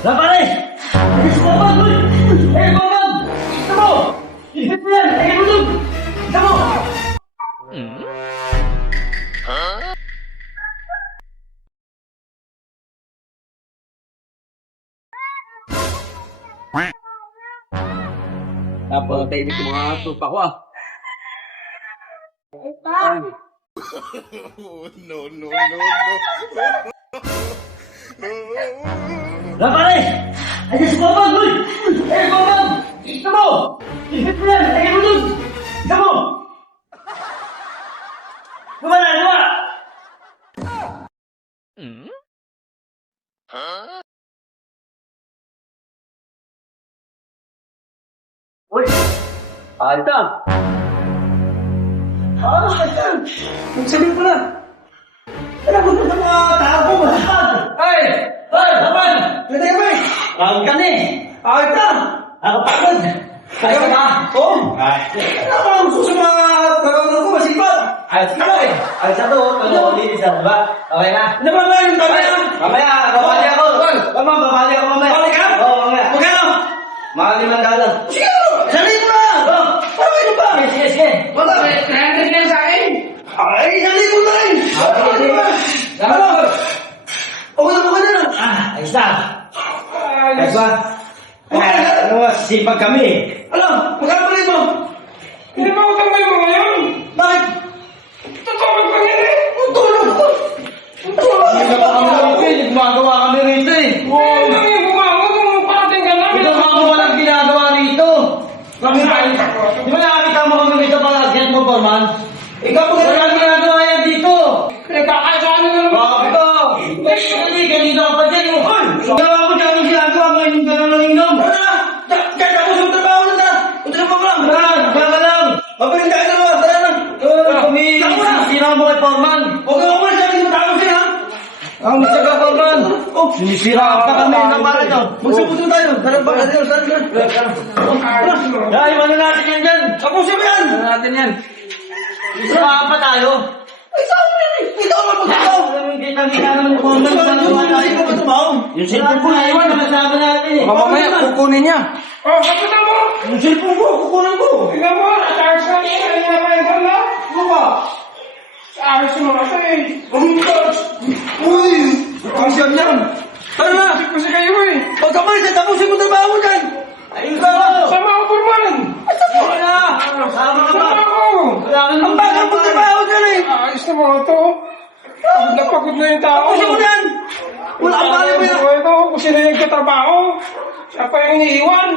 Wala pare! Ay, si Bobang! Ay, Bobang! Ito mo! Ihit mo yan! Ay, bulog! Ito mo! Tapos, tahimik yung mga tupa ko ah. Wala pare! Ay, si Bobang! Ay, Bobang! Ito mo! Ihit mo yan! Ay, bulog! Ito mo! Gumana! Gumana! Uy! Alta! Magsabi ko na! Alam mo sa mga tao ko, masakad! Ay! Ay! Laban! Pwede ka ba eh? Tawag ka na eh! Tawag ka! Nakapagod! Kaya ka ba? Oo! Ano ba ang gusto sa mga kagawin ko? Masipag! Ay, sige eh! Ay, sa to, ano, linis na, diba? Okay na? Ano ba ngayon? Mamaya! Mamaya! Babali ako! Tama, babali ako mamaya! Babali ka? Oo, mamaya! Magkano? Mga $5. Sige! Salit mo na! Oo! Parang ito ba? Sige, sige! Wala! 300 na sa akin! Ay, salit mo na rin! Ano? Okay na, okay na! Ayos na! Ayos ba? Ano ba, sipag kami. Ano? Magkano pa rin mo? Hindi ba utang mo ngayon? Bakit? Tutulog pa yan eh! Tulog ko! Hindi ka pa kami rito eh. Gumagawa kami rito eh. Ano nang yung bumangon kung parating ka namin? Ito mga walang ginagawa rito. Kami ba? Di ba nakakita mo kami rito pag akyat mo, Forman? Ikaw po walang ginagawa yan dito. Nagkakasaan na naman. Bakit ko? Hindi, kanina ka pa dyan. Hoy! Gawa ko dyan ang ginagawa mo. Inom ka lang ng inom. Wala! Kaya tapos yung trabaho na na. Punta pa lang. Wala! Diyan ka lang. Mapaling tayo na naman. Tara na. Sira mo kay Forman. Huwag ka mo sabi mo tapos yun ha. Ang isa ka, Forman. Sinisira pa kami. Napara nyo. Magsabuto tayo. Tara ba? Tara. Ay, ano natin yan dyan? Tapusin mo yan. Ano natin yan? Isiraan pa tayo. Ay, saan mo yan eh? Ito ang magkakaw. Kita-kita naman yung Forman. Yung cellphone ko na iwan. Nakasama natin eh. Mamaya, kukunin niya. Oh, kapitan mo! Yung cellphone ko, kukunan ko. Tingnan mo, na-charge na niya. Kaya niya pa yung na. Ano ba? Ayos mo kasi eh. Uy! Ang siyam yan. Tara na! Kasi kasi kayo eh. Huwag ka malis, tapusin mo trabaho dyan! Ayun ka! Sama ako, Purman. Wala na! Sama ka ba? Sama ako. Ang bagal mo trabaho dyan eh! Ayos na mga to. Pagod na pagod na yung tao. Tapusin mo yan! Wala ang bali mo yan! Ito, kung sino yung katrabaho. Siya pa yung iniiwan.